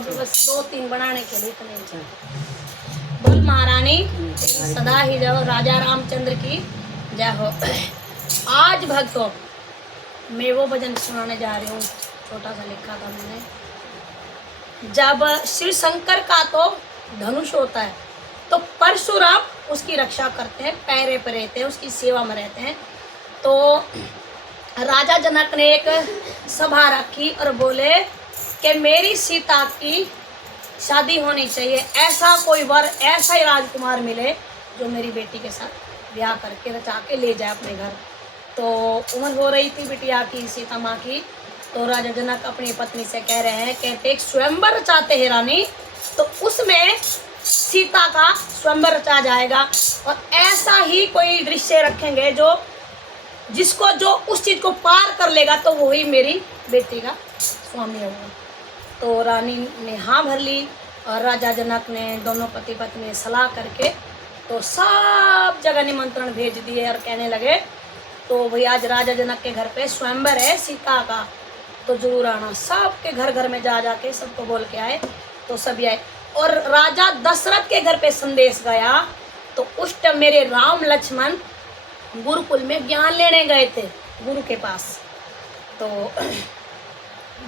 अब बस 2-3 बनाने के लिए इतने ही चाहिए। बोल महारानी सदा ही जय, राजा रामचंद्र की जय हो। आज भक्तों मैं वो भजन सुनाने जा रही हूँ, छोटा सा लिखा था मैंने। जब शिव शंकर का तो धनुष होता है तो परशुराम उसकी रक्षा करते हैं, पैरे पर रहते हैं, उसकी सेवा में रहते हैं। तो राजा जनक ने एक सभा रखी और बोले कि मेरी सीता की शादी होनी चाहिए, ऐसा कोई वर, ऐसा ही राजकुमार मिले जो मेरी बेटी के साथ ब्याह करके रचा के ले जाए अपने घर। तो उम्र हो रही थी बिटिया की, सीता माँ की। तो राजा जनक अपनी पत्नी से कह रहे हैं, कहते एक स्वयंवर रचाते हैं रानी, तो उसमें सीता का स्वयंवर रचा जाएगा और ऐसा ही कोई दृश्य रखेंगे जो जिसको जो उस चीज को पार कर लेगा तो वही मेरी बेटी का स्वामी होगा। तो रानी ने हाँ भर ली और राजा जनक ने दोनों पति पत्नी ने सलाह करके तो सब जगह निमंत्रण भेज दिए और कहने लगे तो भाई आज राजा जनक के घर पे स्वयंवर है सीता का, तो जरूर आना। सबके घर घर में जा जाके सबको बोल के आए, तो सभी आए। और राजा दशरथ के घर पे संदेश गया तो उस टाइम मेरे राम लक्ष्मण गुरुकुल में ज्ञान लेने गए थे गुरु के पास। तो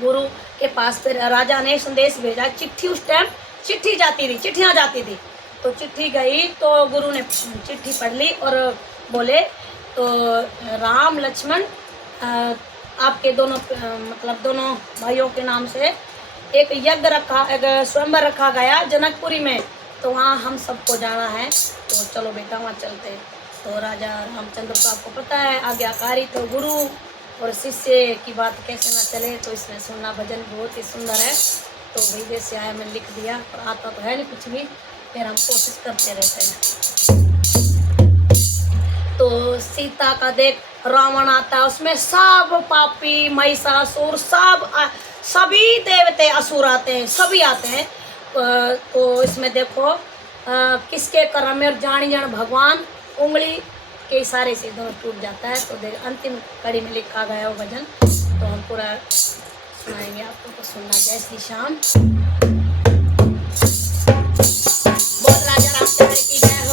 गुरु के पास फिर राजा ने संदेश भेजा, चिट्ठी उस टाइम चिट्ठी जाती थी, चिट्ठियाँ जाती थी। तो चिट्ठी गई तो गुरु ने चिट्ठी पढ़ ली और बोले तो राम लक्ष्मण आपके दोनों मतलब दोनों भाइयों के नाम से एक यज्ञ रखा, एक स्वयंवर रखा गया जनकपुरी में, तो वहाँ हम सबको जाना है, तो चलो बेटा वहाँ चलते हैं। तो राजा रामचंद्र को आपको पता है आज्ञाकारी, तो गुरु और शिष्य की बात कैसे ना चले, तो इसमें सुनना भजन बहुत ही सुंदर है। तो भाई जैसे आया मैंने लिख दिया, पर आता तो है नहीं कुछ भी, फिर हम कोशिश करते रहते हैं। तो सीता का देख रावण आता है, उसमें सब पापी महिषासुर सब सभी देवते असुर आते हैं, सभी आते हैं। तो इसमें देखो किसके कर्म में जानी जान भगवान उंगली के इशारे से दोनों टूट जाता है। तो देख अंतिम कड़ी में लिखा गया वो भजन, तो हम पूरा सुनाएंगे आपको, तो सुनना। जय श्री श्याम। बोल राजा रामचंद्र की जय हो।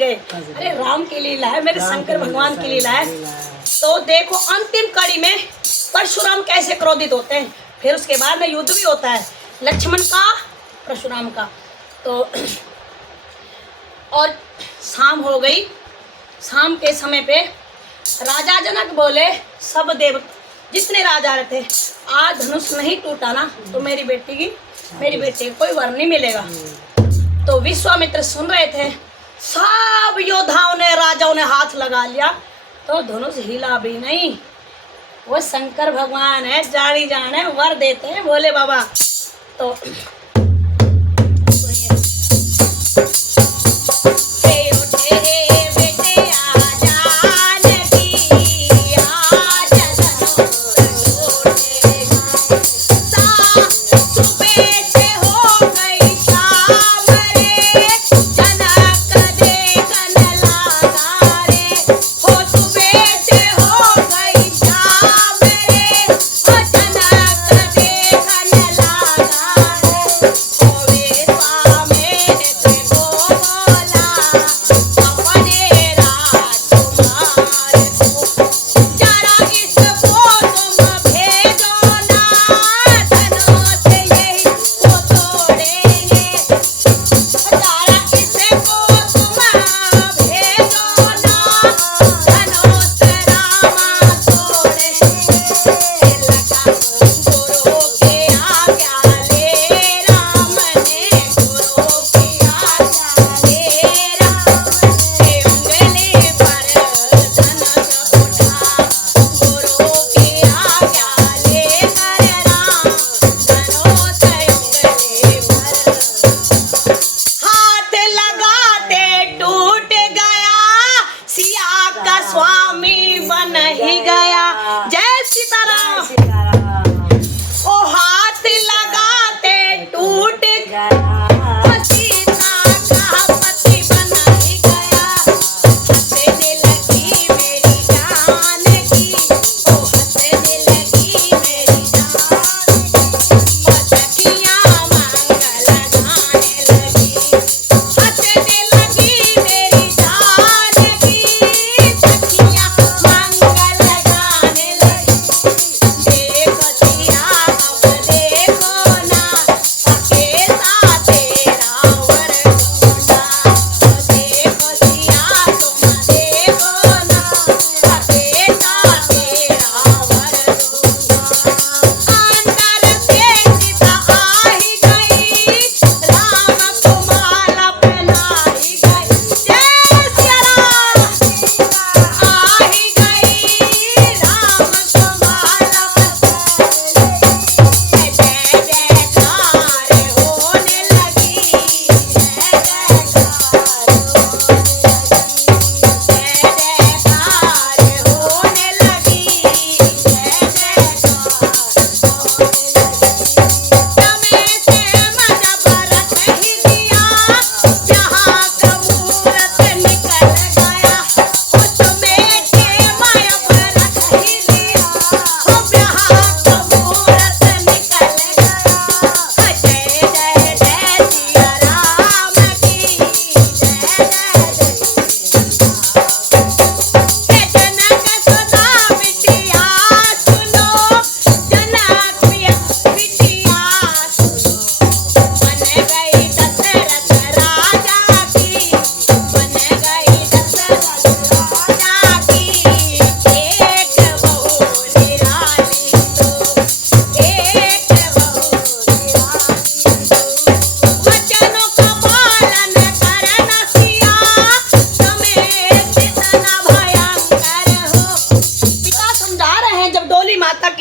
गए। अरे राम की लीला है, मेरे शंकर भगवान की लीला है। तो देखो अंतिम कड़ी में परशुराम कैसे क्रोधित होते हैं। फिर उसके बाद में युद्ध भी होता है लक्ष्मण का परशुराम का। तो और शाम हो गई। शाम के समय पे राजा जनक बोले सब देव जितने राजा थे, आज धनुष नहीं टूटा ना तो मेरी बेटी को कोई वर नहीं मिलेगा। तो विश्वामित्र सुन रहे थे, सब योद्धाओं ने राजाओं ने हाथ लगा लिया तो धनुष हिला भी नहीं। वो शंकर भगवान है, जानी जाने वर देते हैं भोले बाबा। तो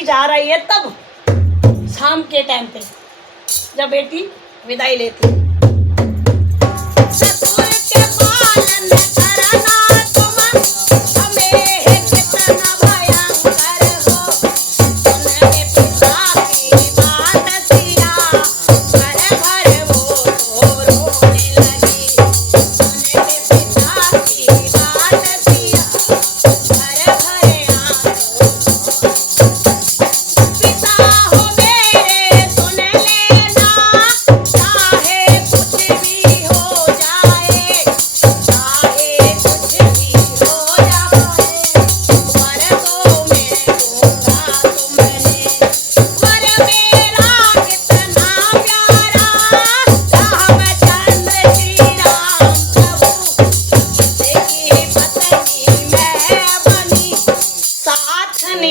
जा रही है तब शाम के टाइम पे जब बेटी विदाई लेती है।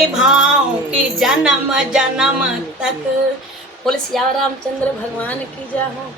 निभाऊंगी जन्म जन्म तक। बोले सिया रामचंद्र भगवान की जय हो।